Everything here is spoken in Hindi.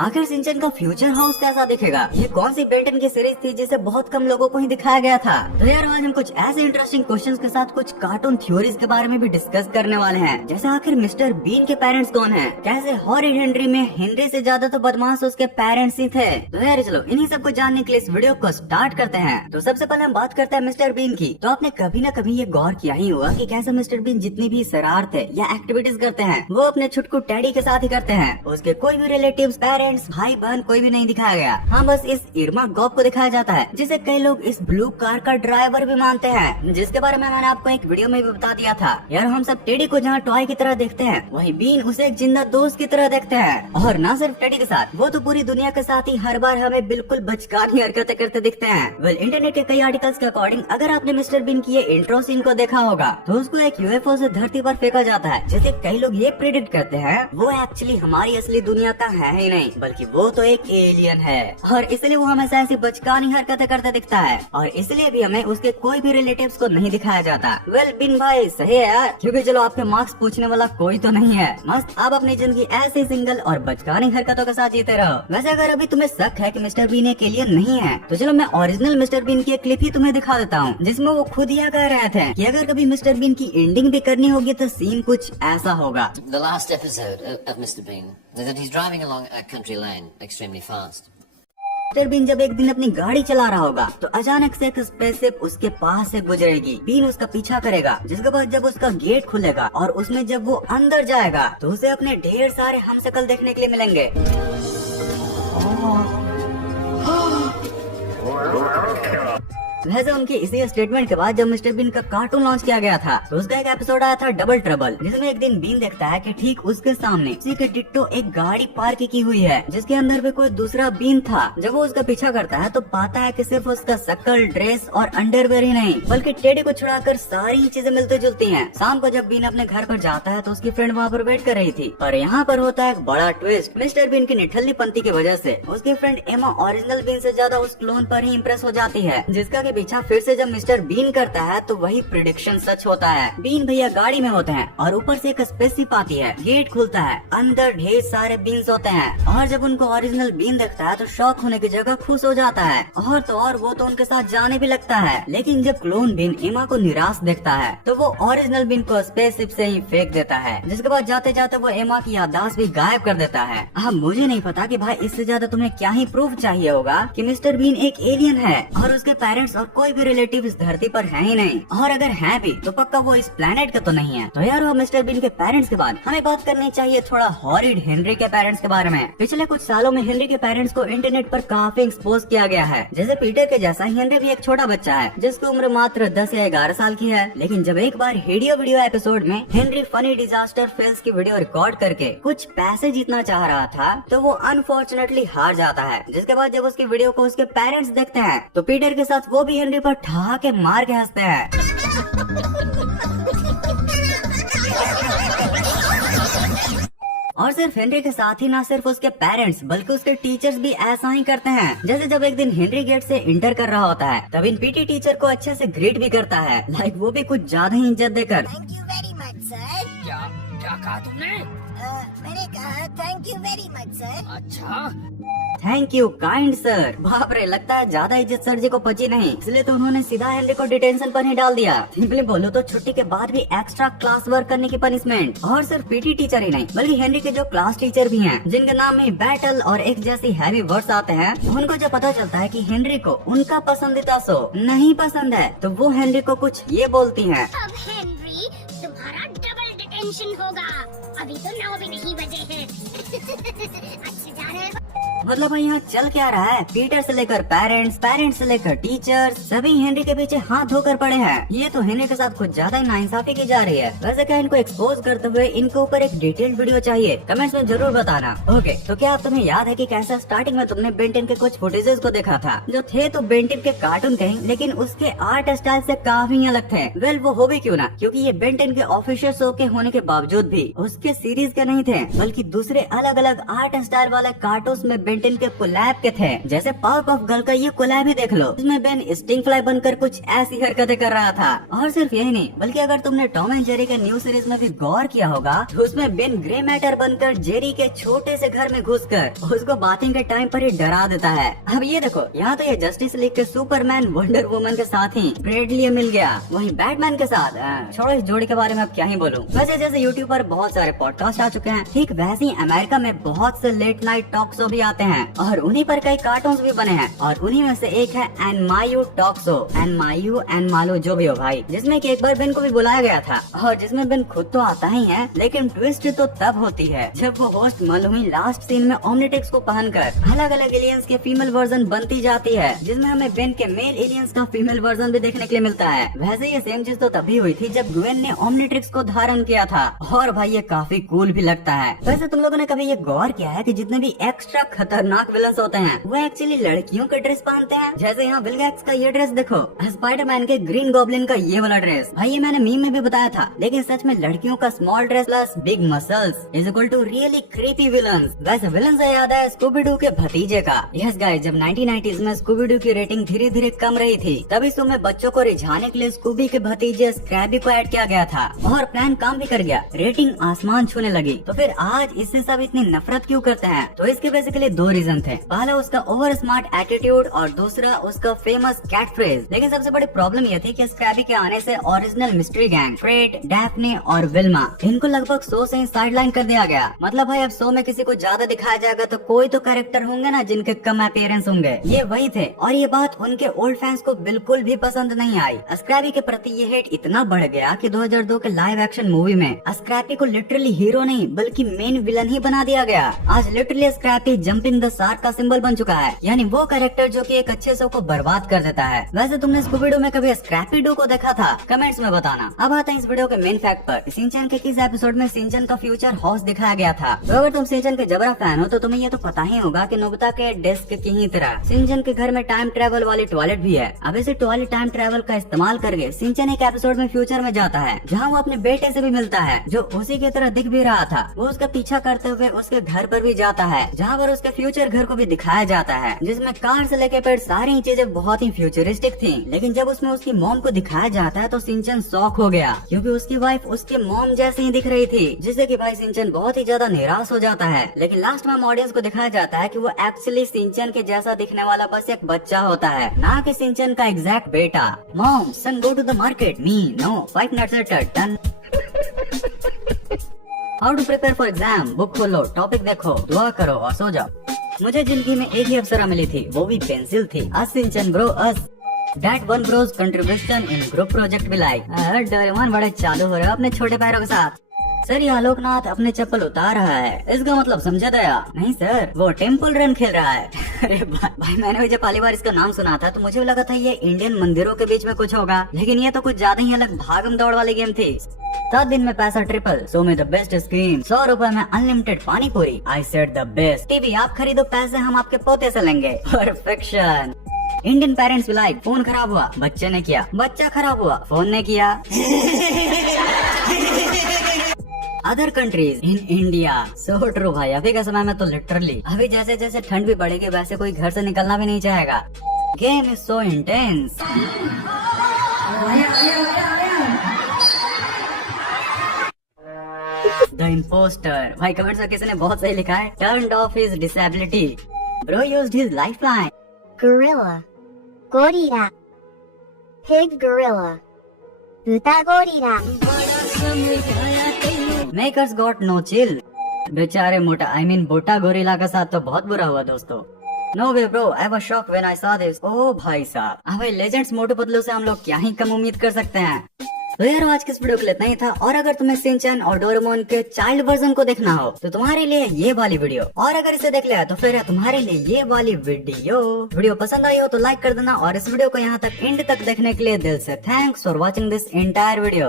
आखिर सिंचन का फ्यूचर हाउस कैसा दिखेगा? ये कौन सी बेन 10 की सीरीज थी जिसे बहुत कम लोगों को ही दिखाया गया था? तो यार आज हम कुछ ऐसे इंटरेस्टिंग क्वेश्चंस के साथ कुछ कार्टून थ्योरीज के बारे में भी डिस्कस करने वाले हैं, जैसे आखिर मिस्टर बीन के पेरेंट्स कौन हैं? कैसे हॉरिड हेनरी में हेनरी से ज्यादा तो बदमाश उसके पेरेंट्स ही थे। तो यार चलो इन्हीं सब को जानने के लिए इस वीडियो को स्टार्ट करते हैं। तो सबसे पहले हम बात करते हैं मिस्टर बीन की। तो आपने कभी न कभी ये गौर किया ही होगा कि कैसे मिस्टर बीन जितनी भी शरारतें या एक्टिविटीज करते हैं वो अपने छुटकू टैडी के साथ ही करते हैं। उसके कोई भी रिलेटिव्स, पेरेंट्स, भाई बहन कोई भी नहीं दिखाया गया। हाँ बस इस इरमा गॉब को दिखाया जाता है, जिसे कई लोग इस ब्लू कार का ड्राइवर भी मानते हैं, जिसके बारे में मैंने आपको एक वीडियो में भी बता दिया था। यार हम सब टेडी को जहाँ टॉय की तरह देखते हैं, वहीं बीन उसे एक जिंदा दोस्त की तरह देखते हैं। और न सिर्फ टेडी के साथ, वो तो पूरी दुनिया के साथ ही हर बार हमें बिल्कुल बचकानी हरकतें करते दिखते हैं। वेल इंटरनेट के कई आर्टिकल्स के अकॉर्डिंग अगर आपने मिस्टर बीन की ये इंट्रो सीन को देखा होगा तो उसको एक यूएफओ से धरती पर फेंका जाता है, जिसे कई लोग ये प्रेडिक्ट करते हैं वो एक्चुअली हमारी असली दुनिया का है ही नहीं, बल्कि वो तो एक एलियन है। और इसलिए वो हमेशा ऐसी बचकानी हरकतें करते दिखता है, और इसलिए भी हमें उसके कोई भी रिलेटिव्स को नहीं दिखाया जाता। वेल बिन भाई सही है यार, क्योंकि चलो आपके मार्क्स पूछने वाला कोई तो नहीं है। मस्त आप अपनी जिंदगी ऐसे सिंगल और बचकानी हरकतों के साथ जीते रहो। वैसे अगर अभी तुम्हें शक है कि मिस्टर बीन एक एलियन नहीं है, तो चलो मैं ओरिजिनल मिस्टर बीन की एक क्लिप ही तुम्हें दिखा देता हूँ, जिसमें वो खुद यह कह रहे थे कि अगर कभी मिस्टर बीन की एंडिंग भी करनी होगी तो सीन कुछ ऐसा होगा। The last episode of Mr. Bean is that he's driving along a country lane extremely fast. Mister Bean जब एक दिन अपनी गाड़ी चला रहा होगा तो अचानक से एक स्पेसशिप उसके पास से गुजरेगी। बीन उसका पीछा करेगा, जिसके बाद जब उसका गेट खुलेगा और उसमें जब वो अंदर जाएगा तो उसे अपने ढेर सारे हमशक्ल देखने के लिए मिलेंगे। वैसे उनके इसी स्टेटमेंट के बाद जब मिस्टर बीन का कार्टून लॉन्च किया गया था तो उसका एक एपिसोड आया था डबल ट्रबल, जिसमें एक दिन बीन देखता है कि ठीक उसके सामने उसी के डिट्टो एक गाड़ी पार्क की हुई है, जिसके अंदर भी कोई दूसरा बीन था। जब वो उसका पीछा करता है तो पाता है कि सिर्फ उसका शक्ल, ड्रेस और अंडरवेयर ही नहीं, बल्कि टेडी को छुड़ाकर सारी चीजें मिलती जुलती हैं। शाम को जब बीन अपने घर पर जाता है तो उसकी फ्रेंड वहाँ पर वेट कर रही थी, और यहाँ पर होता है एक बड़ा ट्विस्ट। मिस्टर बीन की निठल्ली पंती की वजह से उसकी फ्रेंड एमा ओरिजिनल बीन से ज्यादा उस क्लोन पर ही इम्प्रेस हो जाती है, जिसका पीछा फिर से जब मिस्टर बीन करता है तो वही प्रेडिक्शन सच होता है। बीन भैया गाड़ी में होते हैं और ऊपर से एक स्पेसशिप आती है, गेट खुलता है, अंदर ढेर सारे बीन्स होते हैं, और जब उनको ओरिजिनल बीन देखता है तो शॉक होने की जगह खुश हो जाता है, और तो और वो तो उनके साथ जाने भी लगता है। लेकिन जब क्लोन बीन एमा को निराश देखता है तो वो ओरिजिनल बीन को स्पेसशिप से ही फेंक देता है, जिसके बाद जाते जाते वो एमा की याददाश्त भी गायब कर देता है। अब मुझे नहीं पता कि भाई इससे ज्यादा तुम्हें क्या ही प्रूफ चाहिए होगा कि मिस्टर बीन एक एलियन है और उसके पेरेंट्स और कोई भी रिलेटिव इस धरती पर है ही नहीं, और अगर है भी तो पक्का वो इस प्लेनेट का तो नहीं है। तो यार वो मिस्टर बीन के पेरेंट्स के बाद हमें बात करनी चाहिए थोड़ा हॉरिड हेनरी के पेरेंट्स के बारे में। पिछले कुछ सालों में हेनरी के पेरेंट्स को इंटरनेट पर काफी एक्सपोज किया गया है। जैसे पीटर के जैसा हेनरी भी एक छोटा बच्चा है जिसकी उम्र मात्र 10 या 11 साल की है। लेकिन जब एक बार रेडियो वीडियो एपिसोड में हेनरी फनी डिजास्टर फेल्स की वीडियो रिकॉर्ड करके कुछ पैसे जीतना चाह रहा था तो वो अनफॉर्चुनेटली हार जाता है, जिसके बाद जब उसकी वीडियो को उसके पेरेंट्स देखते हैं तो पीटर के साथ वो भी हेनरी पर ठहाके मार के हंसते हैं। और सिर्फ हेनरी के साथ ही ना सिर्फ उसके पेरेंट्स बल्कि उसके टीचर्स भी ऐसा ही करते हैं। जैसे जब एक दिन हेनरी गेट से इंटर कर रहा होता है तब इन पीटी टीचर को अच्छे से ग्रीट भी करता है, लाइक वो भी कुछ ज्यादा ही इज्जत देकर। Thank you very much sir. क्या कहा तुमने? मैंने कहा thank you very much sir. अच्छा थैंक यू काइंड सर। बाप रे, लगता है ज्यादा इज्जत सर जी को पची नहीं, इसलिए तो उन्होंने सीधा हेनरी को डिटेंशन पर ही डाल दिया। सिंपली बोलो तो छुट्टी के बाद भी एक्स्ट्रा क्लास वर्क करने की पनिशमेंट। और सिर्फ पीटी टीचर ही नहीं बल्कि हेनरी के जो क्लास टीचर भी हैं, जिनके नाम में बैटल और एक जैसी हैवी वर्ड्स आते हैं, उनको जब पता चलता है कि हेनरी को उनका पसंदीदा शो नहीं पसंद है तो वो हेनरी को कुछ ये बोलती है, अब हेनरी तुम्हारा डबल डिटेंशन होगा, अभी तो 9 भी नहीं बजे हैं। अच्छे जा रहे हो? मतलब यहाँ चल क्या रहा है? पीटर से लेकर पेरेंट्स, पेरेंट्स से लेकर टीचर्स, सभी हेनरी के पीछे हाथ धोकर पड़े हैं। ये तो हेनरी के साथ कुछ ज्यादा ही नाइंसाफी की जा रही है। वैसे क्या इनको एक्सपोज करते हुए इनके ऊपर एक डिटेल्ड वीडियो चाहिए? कमेंट्स में जरूर बताना। ओके, तो क्या तुम्हें याद है कि कैसा स्टार्टिंग में तुमने बेन 10 के कुछ फुटेजेस को देखा था जो थे तो बेन 10 के कार्टून कहीं, लेकिन उसके आर्ट स्टाइल से काफी अलग थे। वेल वो हो भी क्यों ना, क्योंकि ये बेन 10 के ऑफिशियल शो के होने के बावजूद भी उसके सीरीज के नहीं थे, बल्कि दूसरे अलग अलग आर्ट स्टाइल वाले कार्टून में बेंटेन के कोलैब के थे। जैसे पावर पफ गर्ल का ये कोलैब ही देख लो, इसमें बेन स्टिंग फ्लाई बनकर कुछ ऐसी हरकतें कर रहा था। और सिर्फ यही नहीं, बल्कि अगर तुमने टॉम एंड जेरी के न्यू सीरीज में भी गौर किया होगा तो उसमें बेन ग्रे मैटर बनकर जेरी के छोटे से घर में घुसकर उसको बाथिंग के टाइम पर ही डरा देता है। अब ये देखो, यहाँ तो ये जस्टिस लीग के सुपरमैन वंडर वुमन के साथ ही ब्रेडली मिल गया, वहीं बैटमैन के साथ। छोड़ो इस जोड़ी के बारे में अब क्या ही बोलूं। वैसे जैसे यूट्यूब पर बहुत सारे पॉडकास्ट आ चुके हैं, ठीक वैसे ही अमेरिका में बहुत से लेट नाइट टॉक शो भी आते हैं और उन्हीं पर कई कार्टून्स भी बने हैं। और उन्हीं में से एक है एन मायू टॉक शो, एन मायू एन मालू जो भी हो भाई, जिसमें कि एक बार बेन को भी बुलाया गया था और जिसमें बेन खुद तो आता ही है, लेकिन ट्विस्ट तो तब होती है जब वो होस्ट मलूमी लास्ट सीन में ओमनीट्रिक्स को पहनकर अलग अलग एलियंस के फीमेल वर्जन बनती जाती है, जिसमें हमें बेन के मेल एलियंस का फीमेल वर्जन भी देखने के लिए मिलता है। वैसे ये सेम चीज तो तभी हुई थी जब ग्वेन ने ओमनीट्रिक्स को धारण किया था और भाई ये काफी कूल भी लगता है। वैसे तुम लोगों ने कभी ये गौर किया है कि जितने भी एक्स्ट्रा खतरनाक विलन्स होते हैं वो एक्चुअली लड़कियों के ड्रेस पहनते हैं? जैसे यहाँ विल गैट्स का ये ड्रेस देखो, स्पाइडरमैन के ग्रीन गॉब्लिन का ये वाला ड्रेस, भाई ये मैंने मीम में भी बताया था, लेकिन सच में लड़कियों का small dress plus big muscles is equal to really creepy villains. वैसे विलन से याद है स्कूबी डू के भतीजे का। यस गाइस, जब 1990s में स्कूबी डू की रेटिंग धीरे धीरे कम रही थी, तभी शो में बच्चों को रिझाने के लिए स्कूबी के भतीजे स्क्रैबी को ऐड किया गया था और प्लान काम भी कर गया, रेटिंग आसमान छूने लगी। तो फिर आज इससे सब इतनी नफरत क्यों करते हैं? तो इसके बेसिकली दो रीजन थे, पहला उसका ओवर स्मार्ट एटीट्यूड और दूसरा उसका फेमस कैट फ्रेज। लेकिन सबसे बड़ी प्रॉब्लम ये थी कि स्क्रैबी के आने से original mystery gang Fred, Daphne और विल्मा, इनको लगभग शो से ही साइडलाइन कर दिया गया। मतलब भाई अब शो में किसी को ज्यादा दिखाया जाएगा तो कोई तो कैरेक्टर होंगे ना जिनके कम अपीयरेंस होंगे, ये वही थे। और ये बात उनके ओल्ड फैंस को बिल्कुल भी पसंद नहीं आई। स्क्रैपी के प्रति ये हेट इतना बढ़ गया कि 2002 के लाइव एक्शन मूवी में स्क्रैपी को लिटरली हीरो नहीं बल्कि मेन विलन ही बना दिया गया। आज literally Scrappy jumping the shark का सिंबल बन चुका है, यानी वो कैरेक्टर जो कि एक अच्छे शो को बर्बाद कर देता है। वैसे तुमने स्कूबी डू में कभी स्क्रैपी डू को देखा था? कमेंट्स में बताना। अब आते हैं इस वीडियो के मेन फैक्ट पर। शिनचैन के किस एपिसोड में शिनचैन का फ्यूचर हाउस दिखाया गया था? तो अगर तुम शिनचैन के जबरा फैन हो तो तुम्हें ये तो पता ही होगा कि नोबिता के डेस्क की ही तरह शिनचैन के घर में टाइम ट्रेवल वाली टॉयलेट भी है। अब इसे टॉयलेट टाइम ट्रेवल का इस्तेमाल करके शिनचैन एक एपिसोड में फ्यूचर में जाता है, जहाँ वो अपने बेटे से भी मिलता है जो उसी की तरह दिख भी रहा था। वो उसका पीछा करते हुए उसके घर पर भी जाता है, जहाँ पर उसके फ्यूचर घर को भी दिखाया जाता है, जिसमें कार से लेकर पेड़ सारी चीजें बहुत ही फ्यूचरिस्टिक थी। लेकिन जब उसमें उसकी मॉम को दिखाया जाता है तो शिनचैन शॉक हो गया, क्योंकि उसकी वाइफ उसके मॉम जैसे ही दिख रही थी, जिससे कि भाई शिनचैन बहुत ही ज्यादा निराश हो जाता है। लेकिन लास्ट में ऑडियंस को दिखाया जाता है कि वो एक्चुअली शिनचैन के जैसा दिखने वाला बस एक बच्चा होता है, ना कि शिनचैन का एग्जैक्ट बेटा। Mom son go to the market, me no 5 minutes later done. How to prepare for exam, book खोलो, टॉपिक देखो, दुआ करो और सो जाओ। मुझे जिंदगी में एक ही अप्सरा मिली थी, वो भी पेंसिल थी। अस शिनचैन ब्रो अस। That one bro's contribution in group project भी लाइक। डोरेमोन बड़े चालू हो रहे हो अपने छोटे पैरों के साथ। सर ये आलोकनाथ अपने चप्पल उतार रहा है, इसका मतलब समझा दया? नहीं सर, वो टेम्पल रन खेल रहा है। अरे भाई मैंने जब पहली बार इसका नाम सुना था तो मुझे लगा था ये इंडियन मंदिरों के बीच में कुछ होगा, लेकिन ये तो कुछ ज्यादा ही अलग भागम दौड़ वाली गेम थी। 7 दिन में पैसा ट्रिपल, सो में द बेस्ट स्कीम, 100 रुपए में अनलिमिटेड पानी पूरी। I said the best. TV आप खरीदो, पैसे हम आपके पोते से लेंगे। परफेक्शन। इंडियन पेरेंट्स भी लाइक, फोन खराब हुआ, बच्चे ने किया, बच्चा खराब हुआ, फोन ने किया। Other countries in India, so true भाई। अभी के समय में तो लिटरली अभी जैसे जैसे ठंड भी बढ़ेगी वैसे कोई घर से निकलना भी नहीं चाहेगा। Game is so intense. The imposter, भाई कमेंट्स में किसी ने बहुत सही लिखा है, turned off his disability, bro used his lifeline. Gorilla. Gorilla. Pig gorilla. Buta gorilla. Makers got no chill. बेचारे मोटा बोटा गोरिल्ला का साथ तो बहुत बुरा हुआ दोस्तों। No way bro, I was shocked when I saw this. ओ भाई साहब, भाई लेजेंड्स मोटू पतलू से हम लोग क्या ही कम उम्मीद कर सकते हैं। तो यार आज के इस वीडियो के लिए इतना ही था, और अगर तुम्हें शिनचैन और डोरेमोन के चाइल्ड वर्जन को देखना हो तो तुम्हारे लिए ये वाली वीडियो, और अगर इसे देख लिया तो फिर है तुम्हारे लिए ये वाली वीडियो पसंद आई हो तो लाइक कर देना, और इस वीडियो को यहाँ तक एंड तक देखने के लिए दिल से thanks for watching this entire video.